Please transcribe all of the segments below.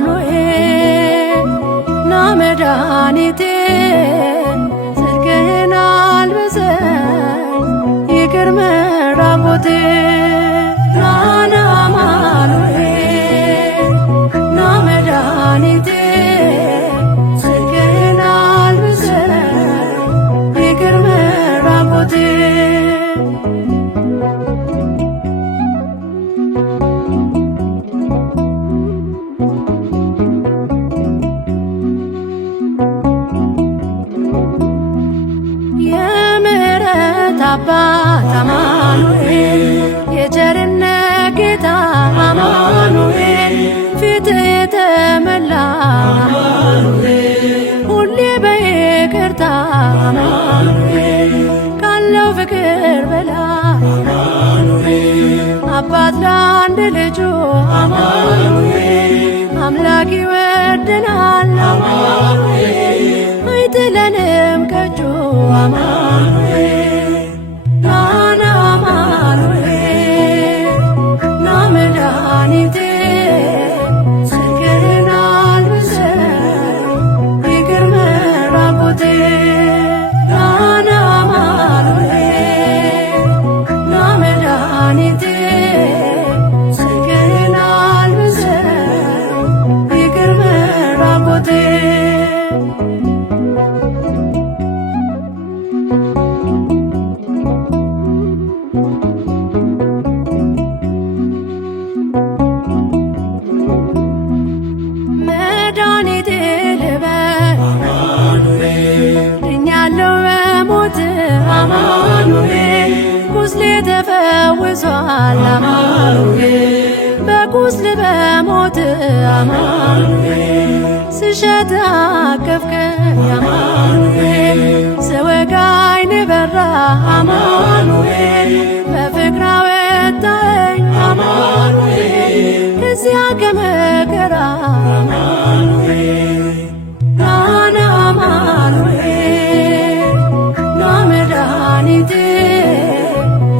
አማኑኤል ና መድኃኒቴ ጽድቅህን አልብሰኝ ይቅር መራቆቴ ናና አማኑኤል ና መድኃኒቴ ጽድቅህን አልብሰኝ ይቅር መራቆቴ አባት አማኑኤል የቸርነት ጌታ አማኑኤል ፊት የተመላ አማኑኤል ሁሌ በይቅርታ አማኑኤል ካለው ፍቅር በላይ አማኑኤል አባት ለአንድ ልጁ አማኑኤል አምላክ ይወደናል አማኑኤል አይጥለንም ከእጁ አማኑኤል ናና አማኑኤል ና መድኃኒቴ ጽድቅህን አልብሰኝ ይቅር መራቆቴ ናና አማኑኤል ና መድኃኒቴ ጽድቅህን አልብሰኝ ይቅር መራቆቴ መድኃኒቴ ልበል ድኛለሁ በሞት አማኑኤል ቁስሌ ተፈውሷል አማኑኤል በቁስል በሞት አማኑኤል ስሸት አቀፍከኝ አማኑኤል ስወጋ ዓይን በራ አማኑኤል በፍቅር አወጣኸኝ አማኑኤል ከዚያ ከመከራ አማኑኤል ናና አማኑኤል ና መድኃኒቴ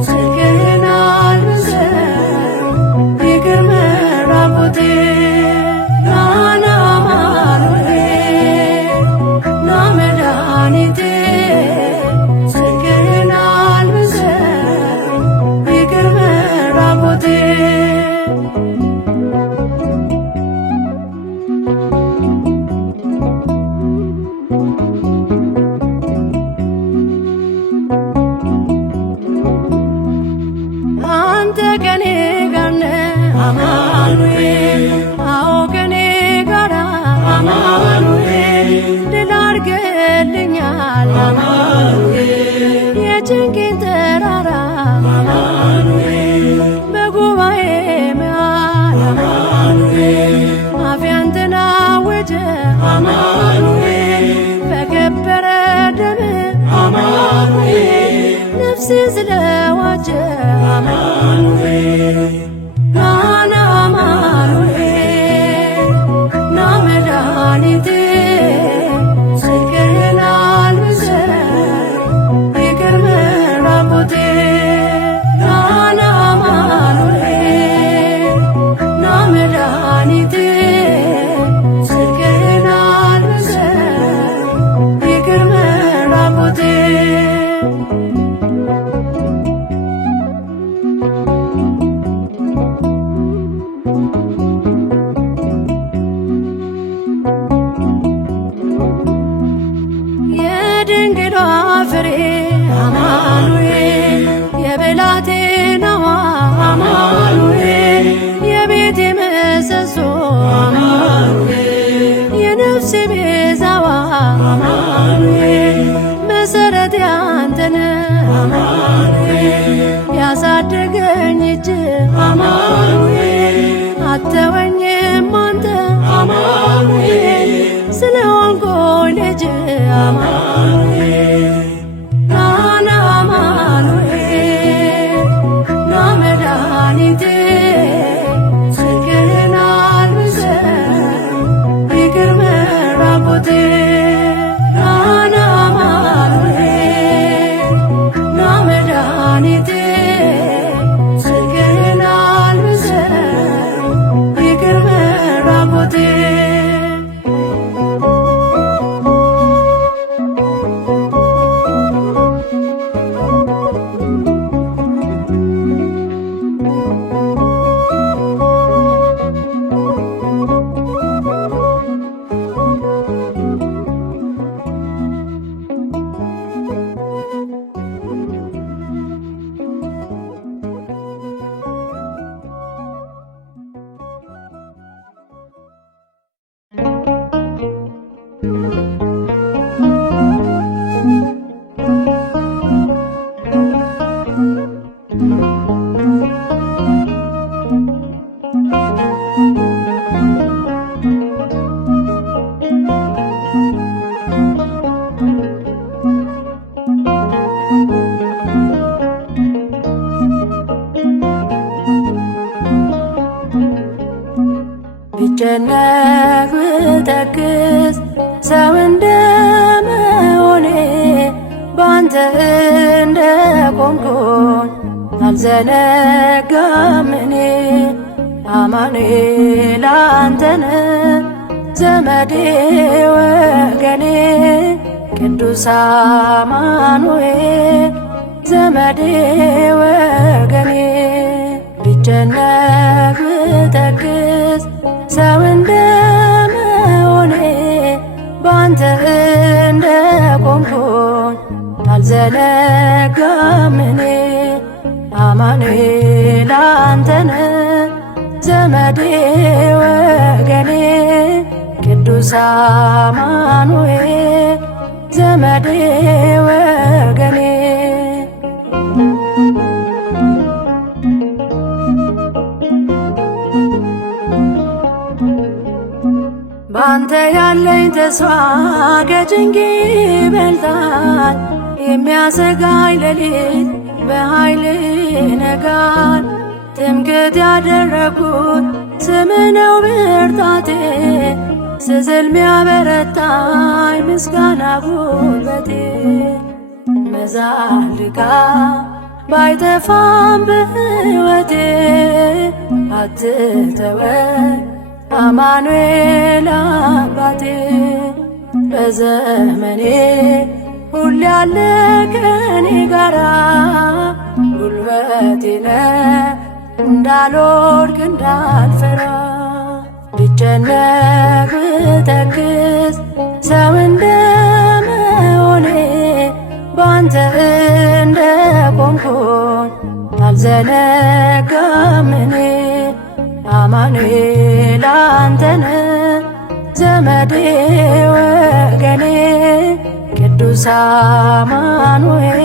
ጽድቅህን አልብሰኝ ይቅር መራቆቴ ናና አማኑኤል ና መድኃኒቴ ጽድቅህን አልብሰኝ ይቅር መራቆቴ አንተ ከኔ ጋር ነህ አማኑኤል አዎ ከኔ ጋር አማኑኤል ድል አድርገህልኛል አማኑኤል የጭንቄን ተራራ አማኑኤል በጉባኤ መሃል አማኑኤል አፌ አንተን አወጀ አማኑኤል በከበረ ደምህ አማኑኤል ነፍሴን ስለዋጀ አማኑኤል ናና አማኑኤል ና መድኃኒቴ ጽድቅህን አልብሰኝ ይቅር መራቆቴ ናና አማኑኤል ና መድኃኒቴ ጽድቅህን አልብሰኝ ይቅር መራቆቴ የድንግሏ ፍሬ አማኑኤል የብላቴናዋ አማኑኤል የቤቴ ምሰሶ አማኑኤል የነፍሴ ቤዛዋ አማኑኤል መሰረት ያንተነ አማኑኤል ያሳደገኝ እጅ አማኑኤል አተወኝም አንተ አማኑኤል ስለሆንኩኝ ልጅ አማኑኤል ናና አማኑኤል ና መድኃኒቴ ጽድቅህን አልብሰኝ ይቅር መራቆቴ ናና አማኑኤል ና መድኃኒቴ ጽድቅህን አልብሰኝ ብጨነቅ ብተክዝ ሰው እንደመሆኔ ባንተ እንደ ቆምኩኝ አልዘነጋም እኔ። አማኑኤል አንተነ ዘመዴ ወገኔ ቅዱስ አማኑኤል ዘመዴ ወገኔ ብጨነቅ ብተክዝ ሰው እንደመሆኔ ባንተ እንደ ቆምኩኝ አልዘነጋም እኔ። አማኑኤል አንተነ ዘመዴ ወገኔ ቅዱስ አማኑኤል ዘመዴ ወገኔ ባንተ ያለኝ ተስፋ ከጭንቅ ይበልጣል። የሚያሰጋኝ ሌሊት በኃይል ይነጋል። ትምክህት ያደረግኩት ስም ነው ብርታቴ፣ ስዝል ሚያበረታኝ ምስጋና ጉልበቴ። መዛልቃ ባይጠፋም በሕይወቴ አትተወኝ አማኑኤል አባቴ። በዘመኔ ሁሌ ያለ ከኔ ጋራ ጉልበቴ ነህ እንዳልወድቅ እንዳልፈራ። ብጨነቅ ብተክዝ ሰው እንደመሆኔ ባንተ እንደ ቆምኩኝ አልዘነጋም እኔ። አማኑኤል አንተነ ዘመዴ ወገኔ ቅዱስ አማኑኤል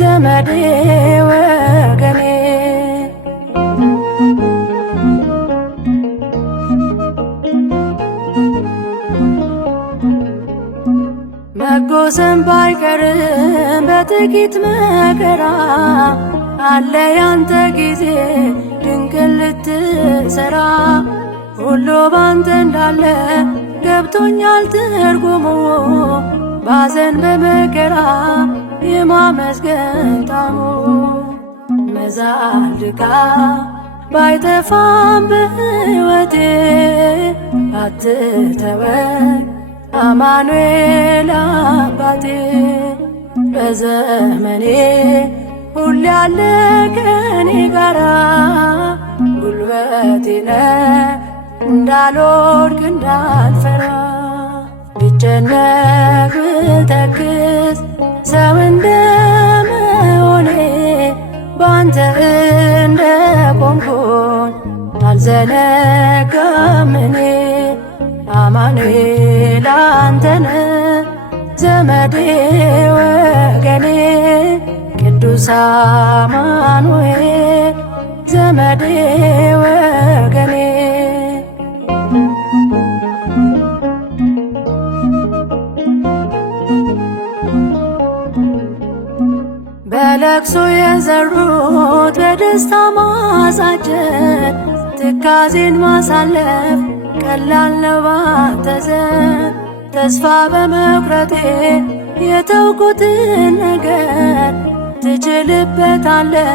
ዘመዴ ወገኔ መጎሰም ባይቀርም በጥቂት መከራ አለ ያንተ ጊዜ ድንቅን ልትሰራ። ሁሉ ባንተ እንዳለ ገብቶኛል ትርጉሙ፣ ባዘን በመከራ የማመስገን ጣዕሙ። መዛልቃ ባይጠፋም በሕይወቴ አትተወኝ አማኑኤል አባቴ። በዘመኔ ሁሌ ያለ ከኔ ጋራ ጉልበቴ ነህ እንዳልወድቅ እንዳልፈራ። ብጨነቅ ብተክዝ ሰው እንደመሆኔ ባንተ እንደ ቆምኩኝ አልዘነጋም እኔ። አማኑኤል አንተነ ዘመዴ ወገኔ ቅዱስ አማኑኤል ዘመዴ ወገኔ በለቅሶ የዘሩት በደስታ ማሳጨድ፣ ትካዜን ማሳለፍ ቀላል ነው ባንተ ዘንድ። ተስፋ በመቁረጤ የተውኩትን ነገር ትችልበታለህ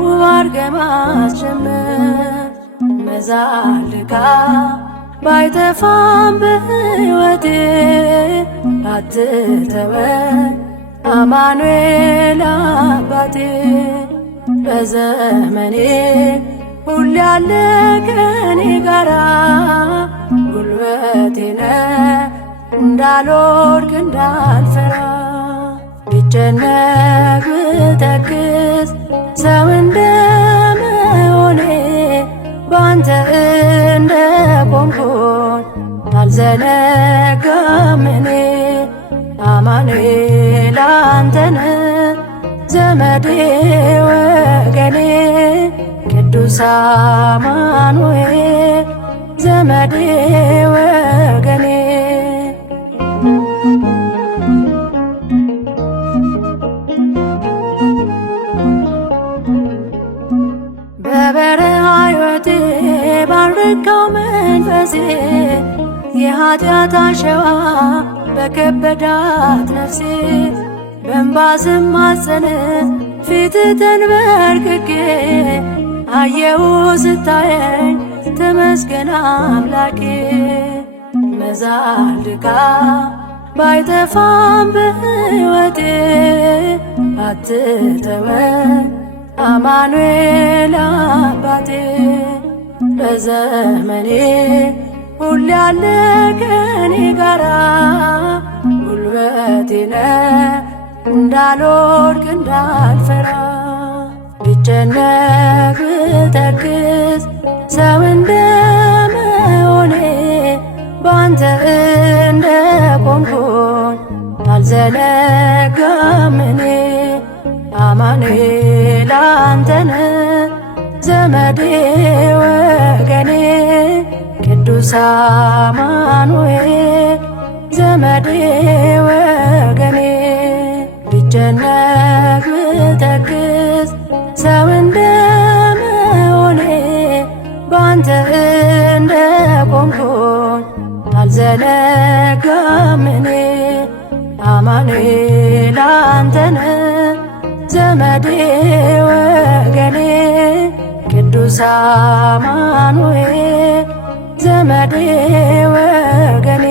ውብ አድርገህ ማስጀመር። መዛልቃ ባይጠፋም በሕይወቴ አትተወኝ አማኑኤል አባቴ። በዘመኔ ሁሌ ያለ ከኔ ጋራ ጉልበቴ ነህ እንዳልወድቅ እንዳልፈራ። ብጨነቅ ብተክዝ ሰው እንደመሆኔ ባንተ እንደ ቆምኩኝ አልዘነጋም እኔ። አማኑኤል አንተነ ዘመዴ ወገኔ ቅዱስ አማኑኤል ዘመዴ ወገኔ በበረሃ ሕይወቴ ባረካው መንፈሴ የኃጢአት አሸዋ በከበዳት ነፍሴ በእንባ ስማጸን ፊት ተንበርክኬ አየሁ ስታየኝ ተመስገን አምላኬ። መዛል ድካም ባይጠፋም በሕይወቴ አትተወኝ አማኑኤል አባቴ። በዘመኔ ሁሌ ያለ ከኔ ጋራ ጉልበቴ ነህ እንዳልወድቅ እንዳልፈራ። ብጨነቅ ብተክዝ ሰው እንደመሆኔ ባንተ እንደቆምኩኝ አልዘነጋም እኔ። አማኑኤል አንተነህ ዘመዴ ወገኔ ቅዱስ አማኑኤል ዘመዴ ወገኔ። ብጨነቅ ብተክዝ ሰው እንደመሆኔ ባንተ እንደቆምኩኝ አልዘነጋም እኔ። አማኑኤል አንተነህ ዘመዴ ወገኔ ቅዱስ አማኑኤል ዘመዴ ወገኔ።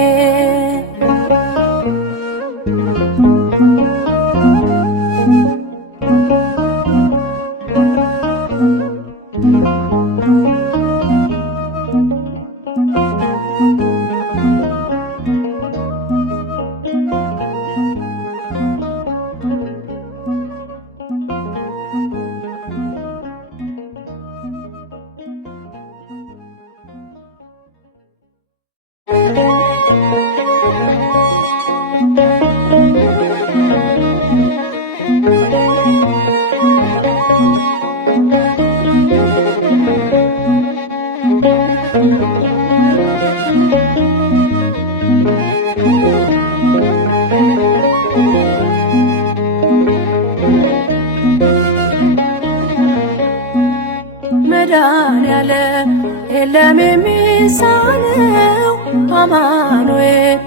መድኃኔዓለም የለም የሚሳነው አማኑኤል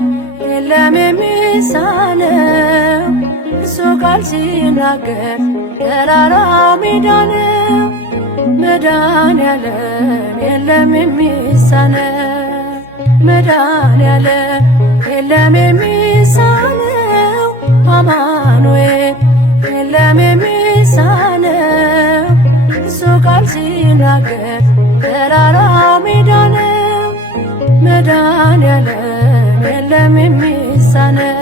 የለም የሚሳነው። እሱ ቃል ሲናገር ተራራው ሜዳ ነው። መድኃኔዓለም የለም የሚሳነው መድኃኔዓለም የለም የሚሳነው አማኑኤል የለም የሚሳነው። እሱ ቃል ሲናገር ተራራው ሜዳ ነው። መድኃኔዓለም የለም የሚሳነው።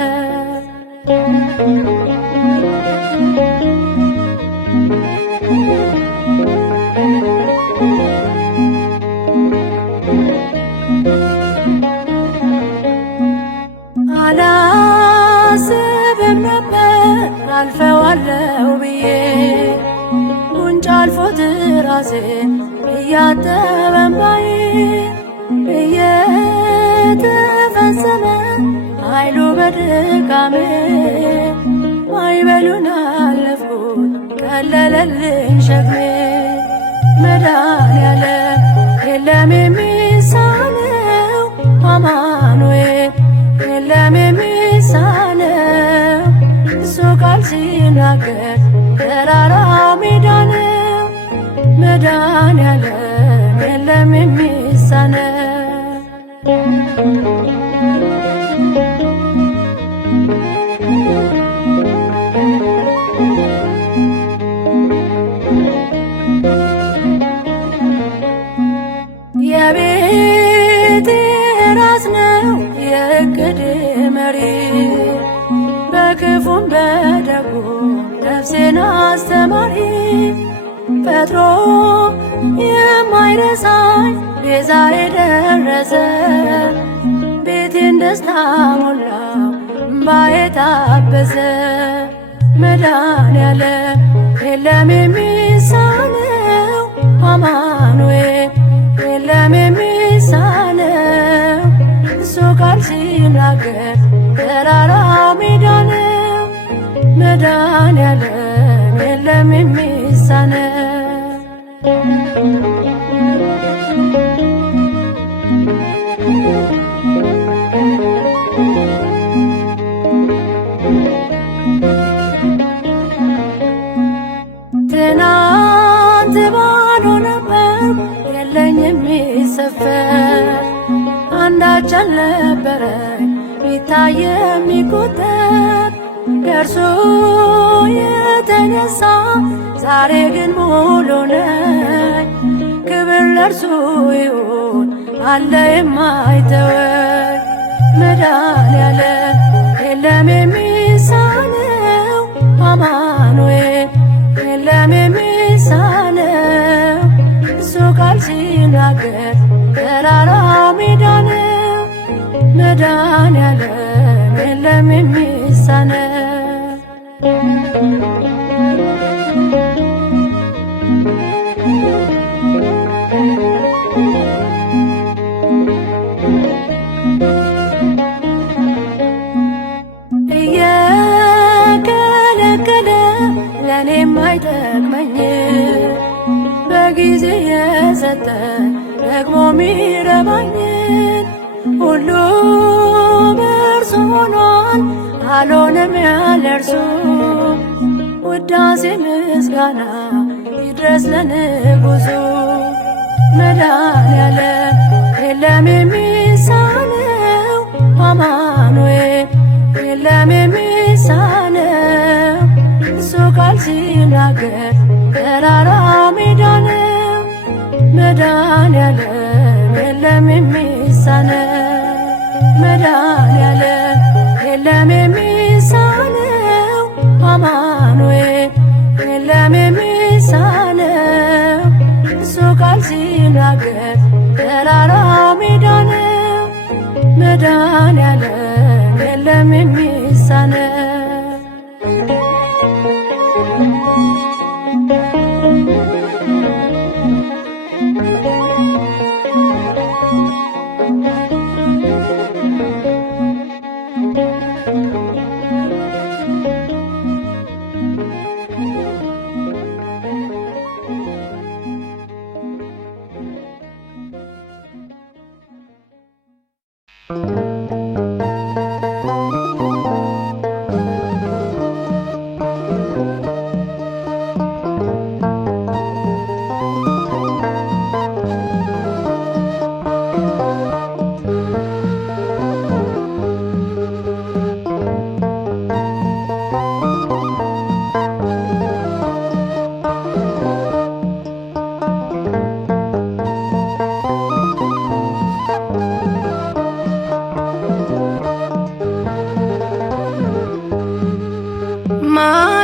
አላስብም ነበር አልፈዋለሁ ብዬ ጉንጭ አልፎት ራሴን እያጠበ እንባዬ እየተፈጸመ ኃይሉ በድካሜ ማዕበሉን አለፍኩት ቀለለልኝ ሸክሜ። መድኃኔዓለም የለም የሚሳነው አማኑኤል የለም የሚሳነው። እሱ ቃል ሲናገር ተራራው ሜዳ ነው። መድኃኔዓለም የለም የሚሳነው። የቤቴ ራስ ነው የዕቅድ መሪ በክፉም በደጉ ነፍሴን አስተማሪ። ፈጥሮ የማይረሳኝ ቤዛዬ ደረሰ ቤቴን ደስታ ሞላው እምባዬ ታበሰ። መድኃኔዓለም የለም የሚሳነው አማኑኤል የለም የሚሳነው። እሱ ቃል ሲናገር ተራራው ሜዳ ነው። መድኃኔዓለም የለም የሚሳነው። የሚሰፈር አንዳች አልነበረኝ ቢታይ የሚቆጠር ከእርሱ የተነሳ ዛሬ ግን ሙሉ ነኝ። ክብር ለእርሱ ይሁን አለ የማይተወኝ መድኃኔዓለም የለም የሚሳነው አማኑኤል የለም የሚሳነው እሱ ቃል ሲናገር ተራራ ሜዳ ነው። መድኃኔዓለም የለም የሚሳነው እየከለከለ ለእኔም አይጠቅመኝ በጊዜ የሰጠ ደግሞ ሚረባኝን ሁሉ በእርሱ ሆኗል አልሆነም ያለ እርሱ ውዳሴ ምስጋና ይድረስ ለንጉሡ መድኃኔዓለም የለም የሚሳነው አማኑኤል የለም የሚሳነው እሱ ቃል ሲናገር ተራራ ሜዳ ነው። መድኃኔዓለም የለም የሚሳነው መድኃኔዓለም የለም የሚሳነው አማኑኤል የለም የሚሳነው እሱ ቃል ሲናገር ተራራ ሜዳ ነው። መድኃኔዓለም የለም የሚሳነው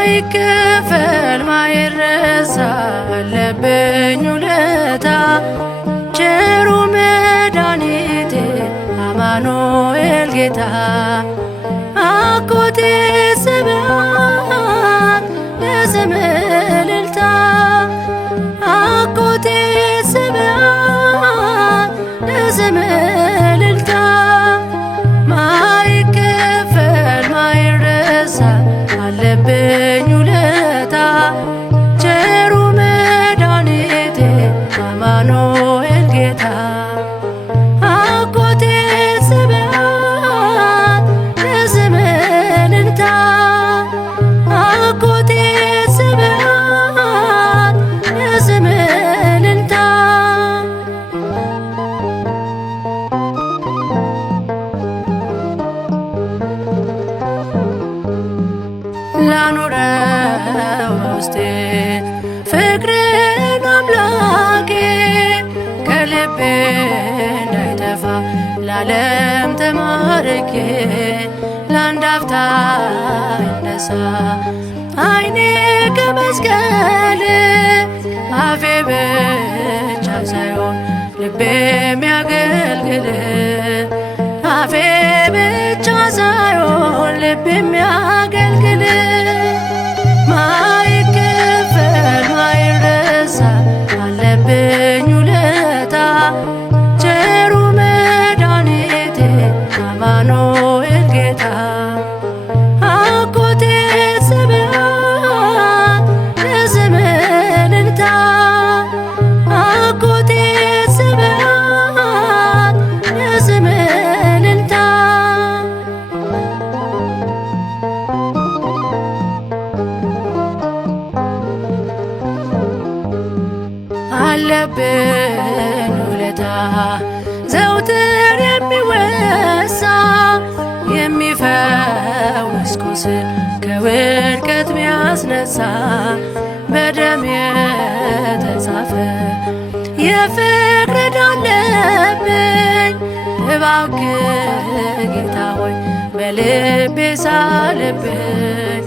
ማይከፈል ማይረሳ አለብኝ ውለታ ቸሩ መድኃኒቴ አማኑኤል ጌታ አኮቴ ስብሐት ለስምህ እልልታ አኮቴ ስብሐት ለስምህ እልልታ ማይከፈል ማይረሳ አለብኝ ውለታ ቸሩ መድኃኒቴ አማኑኤል ጌታ አኮቴ ስብሐት ለስምህ እልልታ አኮቴ ስብሐት ለስምህ እልልታ ላኑረው ውስጤ ፍቅርን አምላኬ ከልቤ እንዳይጠፋ ለዓለም ተማርኬ ለአንድ አፍታ ይነሳ ዓይኔ ከመስቀል አፌ ብቻ ሳይሆን ልቤ የሚያገልግል አፌ ብቻ ሳይሆን ልቤ የሚያገልግል ማይከፈል ማይረሳ አለብኝ ውለታ ቸሩ መድኃኒቴ አማኑኤል ጌታ አኮቴ ስብሐት ለስምህ እልልታ አኮቴ ስብሐት ለስምህ እልልታ ዘውትር የሚወሳ የሚፈውስ ቁስል ከውድቀት ሚያስነሳ በደም የተጻፈ የፍቅር ዕዳ አለብኝ። እባክህ ጌታ ሆይ በልቤ ሳልብኝ፣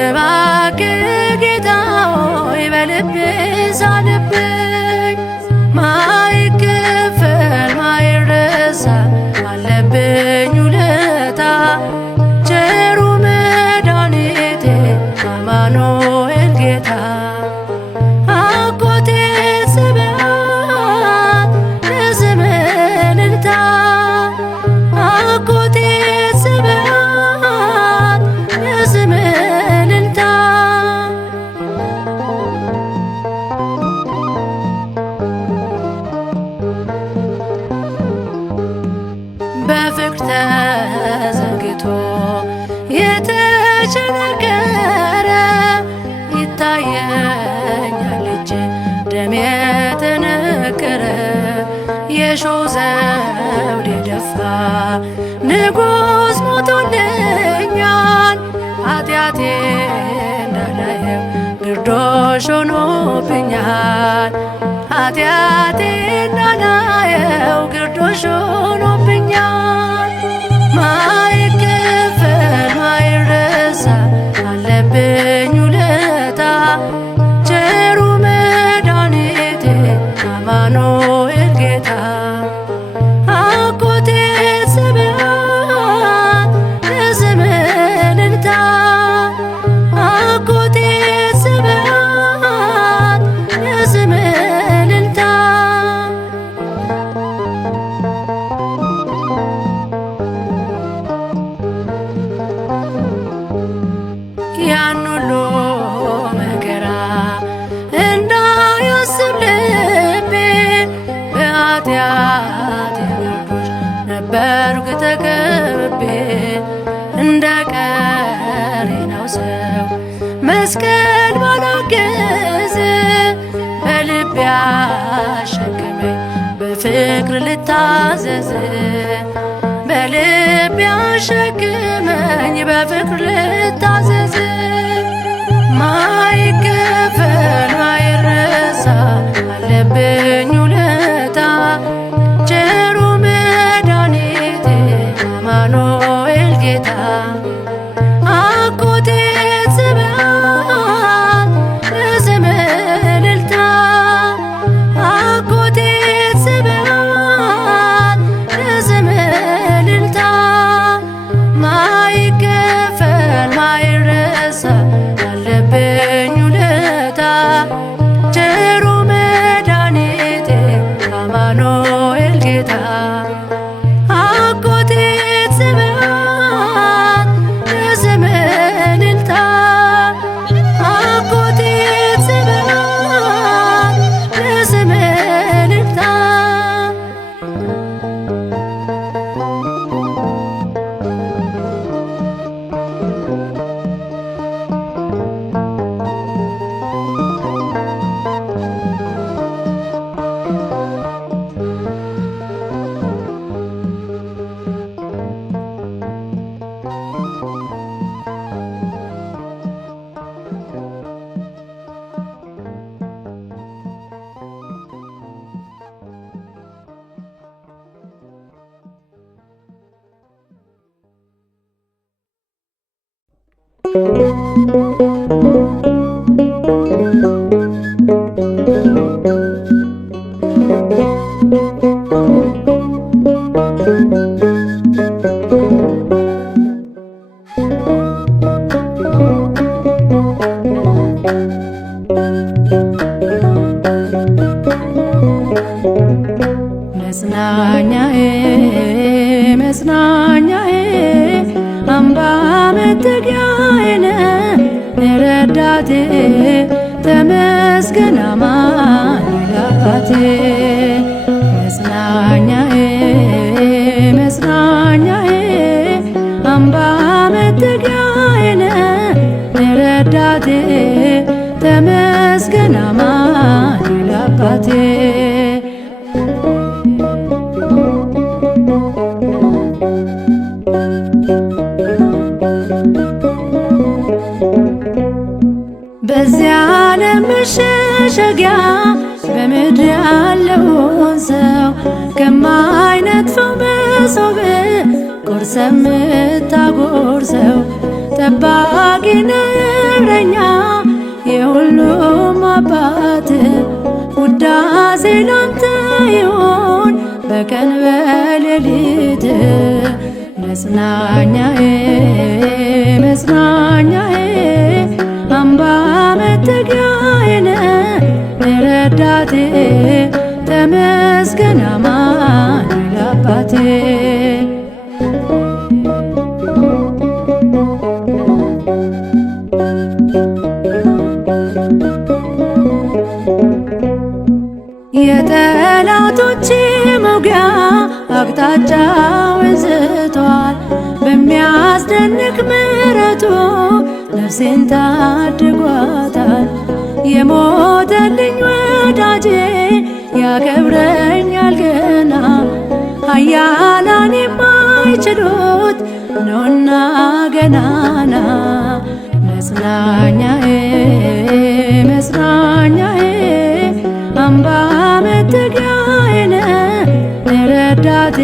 እባክህ ጌታ ሆይ በልቤ ሳልብኝ። ማይከፈል ማይረሳ አለብኝ ውለታ ቸሩ መድኃኒቴ አማኑኤል ጌታ። አኮቴ ስብሐት ለስምህ እልልታ፣ አኮቴ ስብሐት ለስምህ እልልታ። በፍቅር ተዘርግቶ የተቸነከረ ይታየኛል እጅ ደም የተነከረ የሾህ ዘውድ የደፋ ንጉሥ ሞቶልኛል። ኃጢአቴ እንዳላየው ግርዶሽ ሆኖብኛል። ኃጢአቴ እንዳላየው ግርዶሽ ሆኖብኛል። ማይከፈል ማይረሳ አለብኝ ውለታ ቸሩ መድኃኒቴ አማኑኤል ጌታ። አኮቴ ስብሐት ለስምህ እልልታ፣ አኮቴ ስብሐት ለስምህ እልልታ። ያን ሁሉ መከራ እንዳያስብ ልቤ በኃጢአት ግርዶሽ ነበርኩ ተከብቤ። እንደ ቀሬናው ሰው መስቀል ባላገዝ በልቤ አሸክመኝ በፍቅር ልታዘዝ፣ በልቤ አሸክመኝ በፍቅር ልታዘዝ። ማይከፈል ማይረሳ አለብኝ ውለታ ቸሩ መድኃኒቴ አማኑኤል ጌታ። አኮቴ ስብሐት ለስምህ እልልታ፣ አኮቴ ስብሐት ለስምህ እልልታ። ማይከፈል ማይረሳ አለብኝ ውለታ ቸሩ መድኃኒቴ አማኑኤል ጌታ። አኮቴ ስብሐት ለስምህ እልልታ፣ አኮቴ ስብሐት ለስምህ እልልታ። መጽናኛዬ መጽናኛዬ አምባ መጠጊያዬ ነህ ረዳቴ ተመስገን አማኑኤል አባቴ። መጽናኛዬ መጽናኛዬ አምባ መጠጊያዬ ነህ ረዳቴ ተመስገን አማኑኤል አባቴ። ከማይነጥፈው መሶብ ቆርሰ ምታጎርሰው ጠባቂ ነህ እረኛ የሁሉም አባት ውዳሴ ላንተ ይሁን በቀን በሌሊት መጽናኛዬ መጽናኛዬ አምባ መጠጊያዬ ነህ ረዳቴ ተመስገን አማኑኤል አባቴ። የጠላቶቼ መውጊያ አቅጣጫውን ስቷል። በሚያስደንቅ ምሕረቱ ነፍሴን ታድጓታል። የሞተልኝ ወዳጄ ያከብረኛል ገና ኃያላን የማይችሉት ነውና ገናና መጽናኛዬ መጽናኛዬ አምባ መጠጊያዬ ነህ ረዳቴ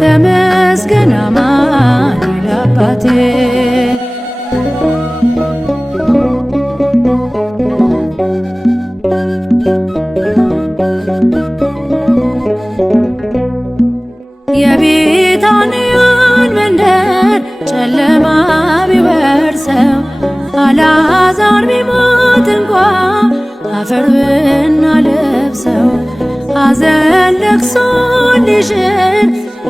ተመስገን አማኑኤል አባቴ። የቢታንያን መንደር ጨለማ ቢወርሰው አልዓዛር ቢሞት እንኳ አፈር ብናለብሰው ሐዘን ለቅሶ ሊሽር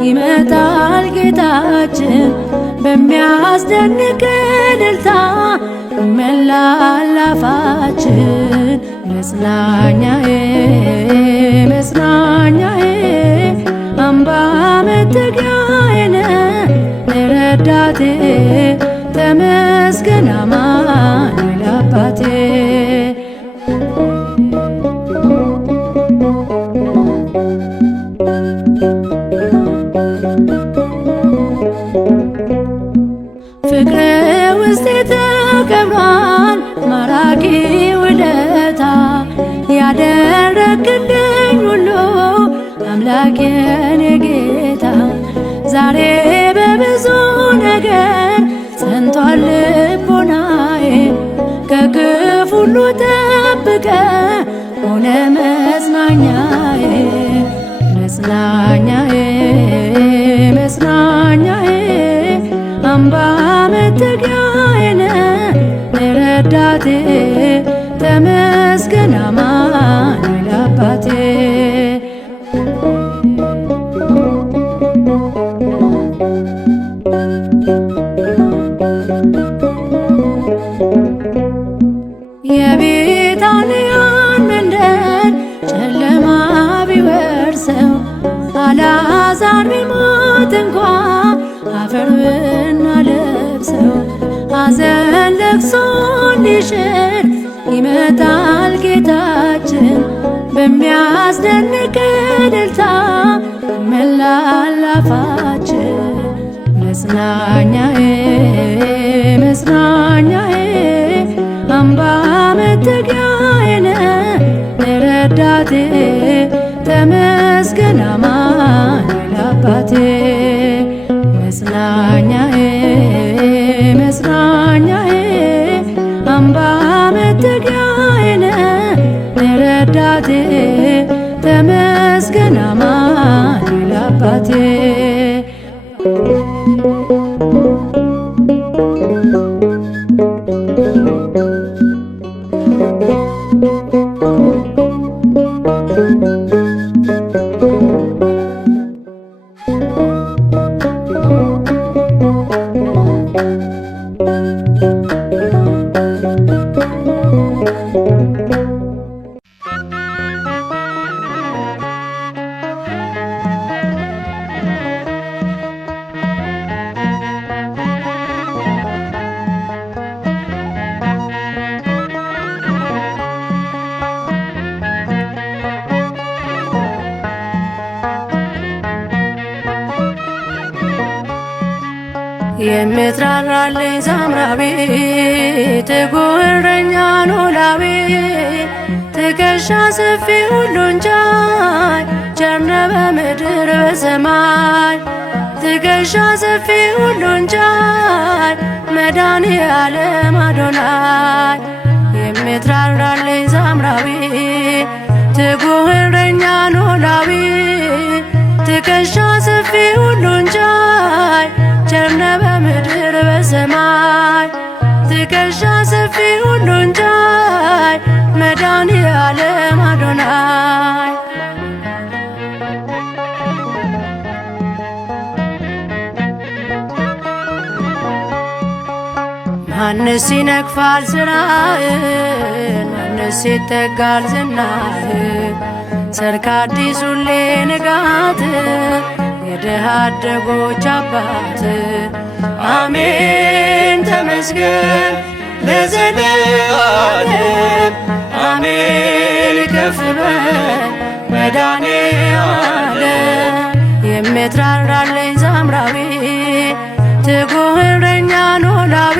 ይመጣል ጌታችን በሚያስደንቅ እልልታ ይሞላል አፋችን። መጽናኛዬ መጽናኛዬ አምባ መጠጊያዬ ነህ ረዳቴ ተመስገን አማኑኤል አባቴ። ፍቅር ውስጤ ተከብሯል ማራኪ ውለታ ያደረግልኝ ሁሉ አምላክ የኔ ጌታ ዛሬ በብዙ ነገር ጸንቷል ልቦናዬ ከክፉ ሁሉ ጠብቀ ሆነ መጽናኛዬ መጽናኛዬ መጽናኛዬ አምባ መጠጊያዬ ነህ ረዳቴ ተመስገን አማኑኤል አባቴ። የቢታንያን መንደር ጨለማ ቢወርሰው አልዓዛር ቢሞት እንኳ አፈር ብናለብሰው ሐዘን ለቅሶ ሊሽር ይመጣል ጌታችን በሚያስደንቅ እልልታ ይሞላል አፋችን። መጽናኛዬ መጽናኛዬ አምባ መጠጊያዬ ነህ ረዳቴ ተመስገን አማኑኤል አባቴ። መጽናኛዬ መጽናኛዬ አምባ መጠጊያዬ ነህ ረዳቴ ተመስገን አማኑኤል አባቴ። የምትራራልኝ ሳምራዊ ትጉህ እረኛ ኖላዊ ትከሻ ሰፊ ሁሉን ቻይ ቸርነ በምድር በሰማይ ትከሻ ሰፊ ሁሉን ቻይ መድኃኔዓለም አዶናይ የምትራራልኝ ሳምራዊ ትጉህ እረኛ ኖላዊ ትከሻ ሰፊ ሁሉን ቻይ ቸርነ በምድር በሰማይ ትከሻ ሰፊ ሁሉን ቻይ መድኃኔዓለም አዶናይ ማንስ ይነቅፋል ሥራህን ማንስ ይተጋል ዝናህን ሰርክ አዲስ ሁሌ ንጋት የድሃ አደጎች አባት አሜን ተመስገን ለዘለዓለም አሜን ከፍ በል መድኃኔዓለም የምትራራልኝ ሳምራዊ ትጉህ እረኛ ኖላዊ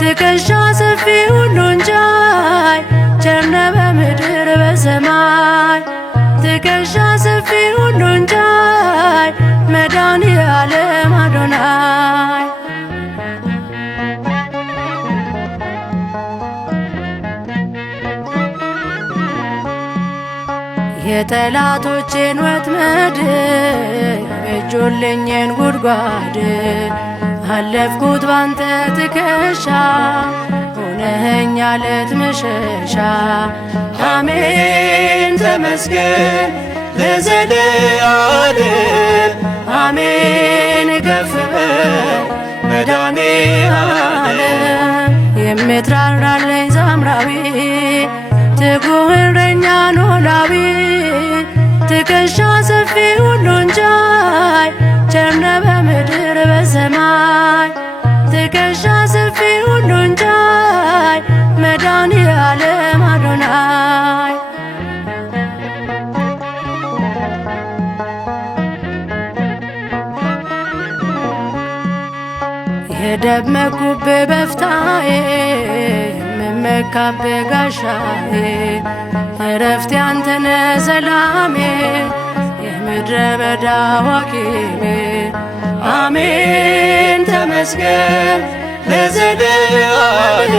ትከሻ ሰፊ ሁሉን ቻይ ቸርነ በምድር በሰማይ ትከሻ ሰፊ ሁሉን ቻይ መድኃኔዓለም አዶናይ የጠላቶቼን ወጥመድ የበጁልኝን ጉድጓድ አለፍኩት ባንተ ትከሻ ሆነኸኝ ዓለት መሸሻ አሜን ተመስገን ለዘለዓለም አሜን ከፍ በል መድኃኔዓለም የምትራራልኝ ሳምራዊ ትጉህ እረኛ ኖላዊ ትከሻ ሰፊ ሁሉን ቻይ ቸርነ በምድር በሰማይ ትከሻ ሰፊ ሁሉን ቻይ መድኃኔዓለም አዶናይ የደመኩብህ በፍታዬ የምመካብህ ጋሻዬ እረፍቴ አንተነህ ሰላሜ የምድረ በዳ ሐኪሜ አሜን ተመስገን ለዘለዓለም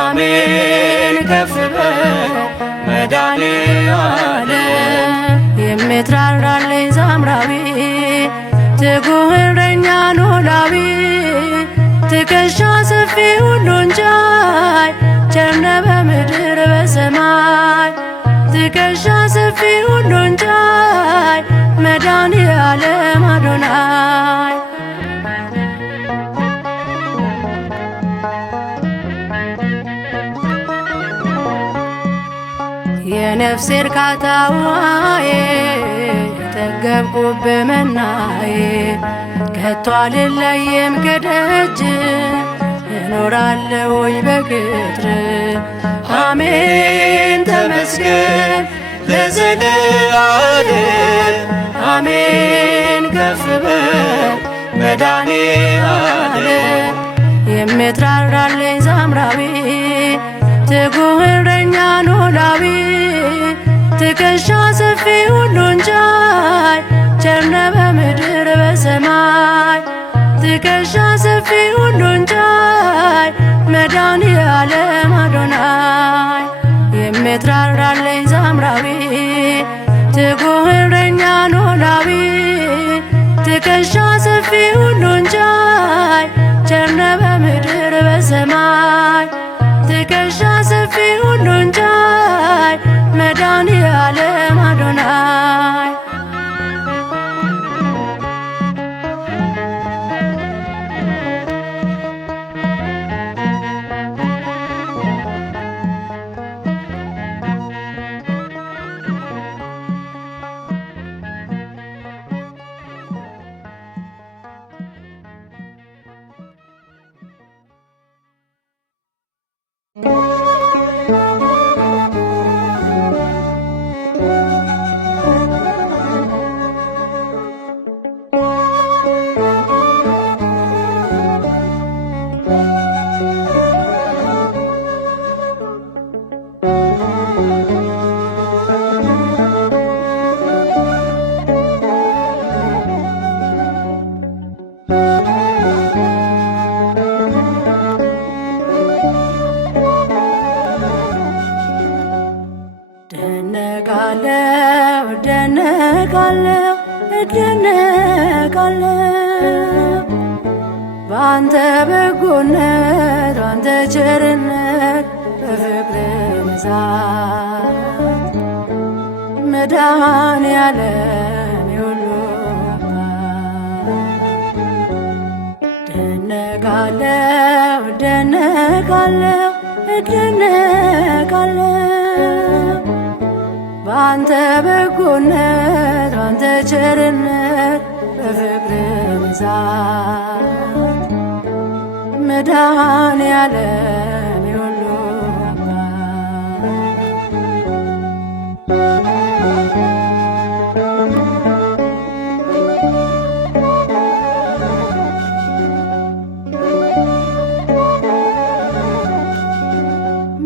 አሜን ከፍ በል መድኃኔዓለም የምትራራልኝ ሳምራዊ ትጉህ እረኛ ኖላዊ ትከሻ ሰፊ ሁሉን ቻይ ቸርነ በምድር በሰማይ ትከሻ ሰፊ ሁሉን ቻይ መድኃኔዓለም አዶናይ የነፍሴ እርካታ ውሃዬ የጠገብኩብህ መናዬ ከቶ አልለይም ከደጅ እኖራለሁኝ በቅጥር አሜን ተመስገን ለዘለዓለም አሜን ከፍ በል መድኃኔዓለም የምትራራልኝ ሳምራዊ ትጉህ እረኛ ኖላዊ ትከሻ ሰፊ ሁሉን ቻይ ቸርነ በምድር በሰማይ ትከሻ ሰፊ ሁሉን ቻይ መድኃኔዓለም አዶናይ የምትራራልኝ ሳምራዊ ትጉህ እረኛ ኖላዊ ትከሻ ሰፊ ሁሉን ቻይ ቸርነ በምድር በሰማይ ትከሻ ሰፊ ሁሉን ቻይ መድኃኔዓለም አዶናይ እደነቃለሁ እደነቃለሁ በአንተ በጎነት በአንተ ቸርነት በፍቅር ብዛት መድኃኔዓለም የሁሉ እደነቃለሁ እደነቃለሁ እደነቃለሁ በአንተ በጎነት በአንተ ቸርነት በፍቅር ብዛት መድኃኔዓለም የሁሉ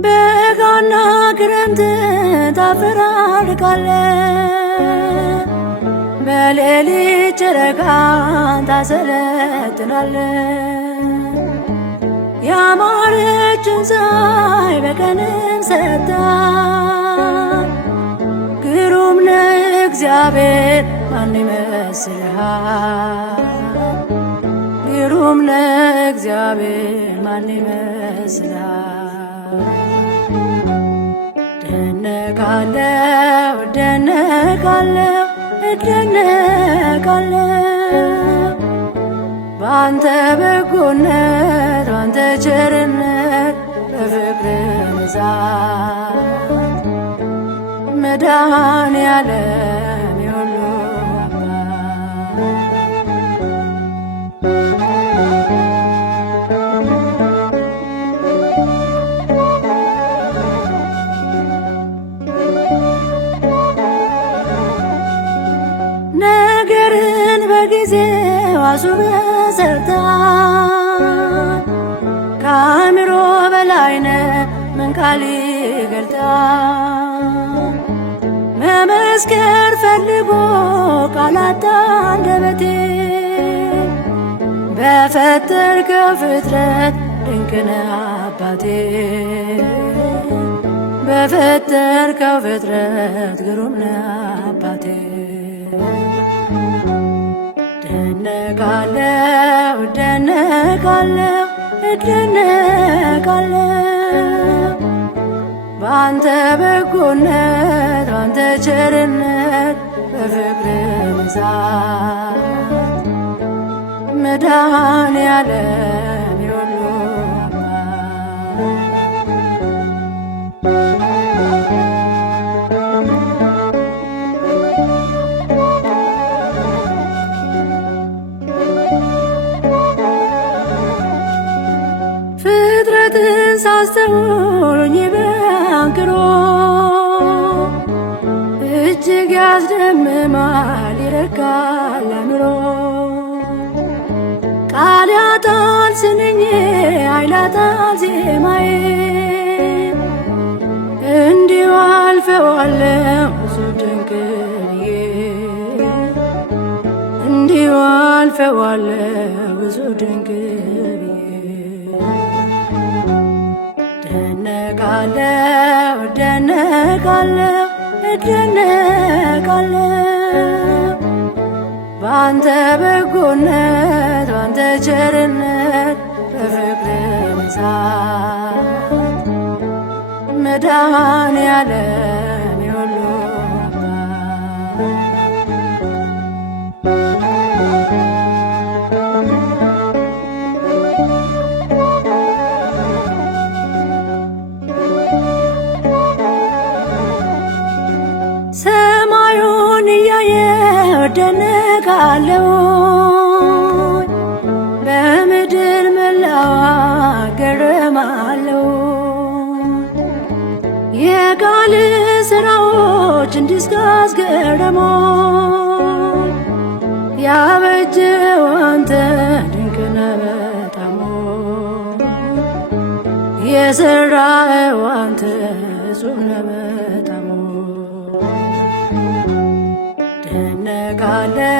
በጋና ክረምት ታፈራርቃለህ በሌሊት ጨረቃን ታሰለጥናለህ ያማረችን ፀሐይ በቀንም ሰጥታ ግሩም ነህ እግዚአብሔር ማን ይመስልሃል ግሩም ነህ እግዚአብሔር ማን ይመስልሃል እደነቃለሁ እደነቃለሁ እደነቃለሁ በአንተ በጎነት በአንተ ቸርነት በፍቅር ብዛት መድኃኔዓለም የሁሉ ነገርን በጊዜው አስውበህ ሰርተሃል ከአእምሮ በላይ ነህ ምን ቃል ይገልጣል መመስከር ፈልጎ ቃል አጣ አንደበቴ በፈጠርከው ፍጥረት ድንቅ ነህ አባቴ በፈጠርከው ፍጥረት ግሩም ነህ አባቴ እደነቃለሁ እደነቃለሁ እደነቃለሁ በአንተ በጎነት በአንተ ቸርነት በፍቅር ብዛት መድኃኔዓለም የሁሉ ፍጥረትን ሳስተውሎኝ በአንክሮ እጅግ ያስደምማል ይረካል አእምሮ ቃል ያጣል ስንኝ ኃይላታል ዜማዬ እንዲሁ አልፈዋለሁ ብዙ ድንቅ ብዬ እንዲሁ አልፈዋለሁ ብዙ ድንቅ ብዬ እደነቃለሁ እደነቃለሁ እደነቃለሁ በአንተ በጎነት በአንተ ቸርነት በፍቅር ብዛት መድኃኔዓለም የሁሉ ሰማዩን እያየሁ እደነቃለሁ በምድር መላዋ እገረማለሁ የቃል ሥራዎች እንዲህ እስካስገረሙኝ ያበጀኸው አንተ ድንቅ ነህ በጣም የሠራኸው አንተ እጹብ ነህ በጣም እደነቃለሁ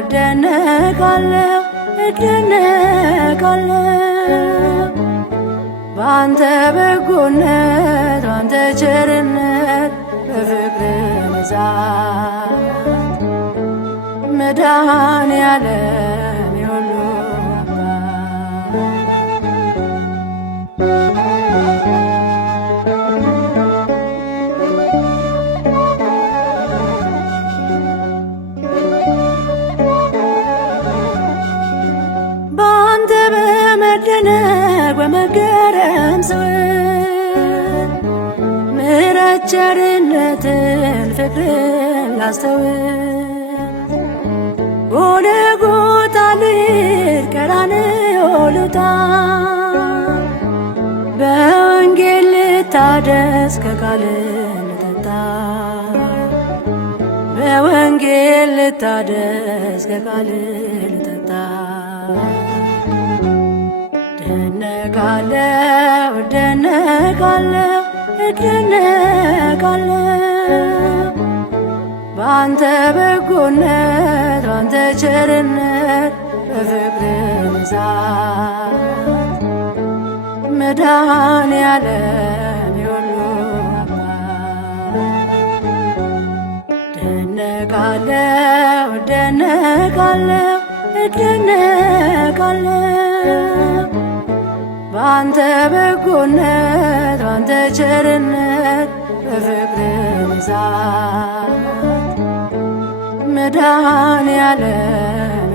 እደነቃለሁ እደነቃለሁ በአንተ በጎነት በአንተ ቸርነት በፍቅር ብዛት መድኃኔዓለም የሁሉ አባት በአንተ በመደነቅ በመገረም ስውል ምሕረት ቸርነትን ፍቅርን ላስተውል ጎልጎታ ልሂድ ቀራንዮ ልውጣ በወንጌል ልታደስ ከቃል ልጠጣ በወንጌል ልታደስ ከቃል ልጠጣ እደነቃለሁ እደነቃለሁ እደነቃለሁ በአንተ በጎነት በአንተ ቸርነት በፍቅር ብዛት መድኃኔዓለም የሁሉ አባት እደነቃለሁ እደነቃለሁ እደነቃለሁ በአንተ በጎነት በአንተ ቸርነት በፍቅር ብዛት መድኃኔዓለም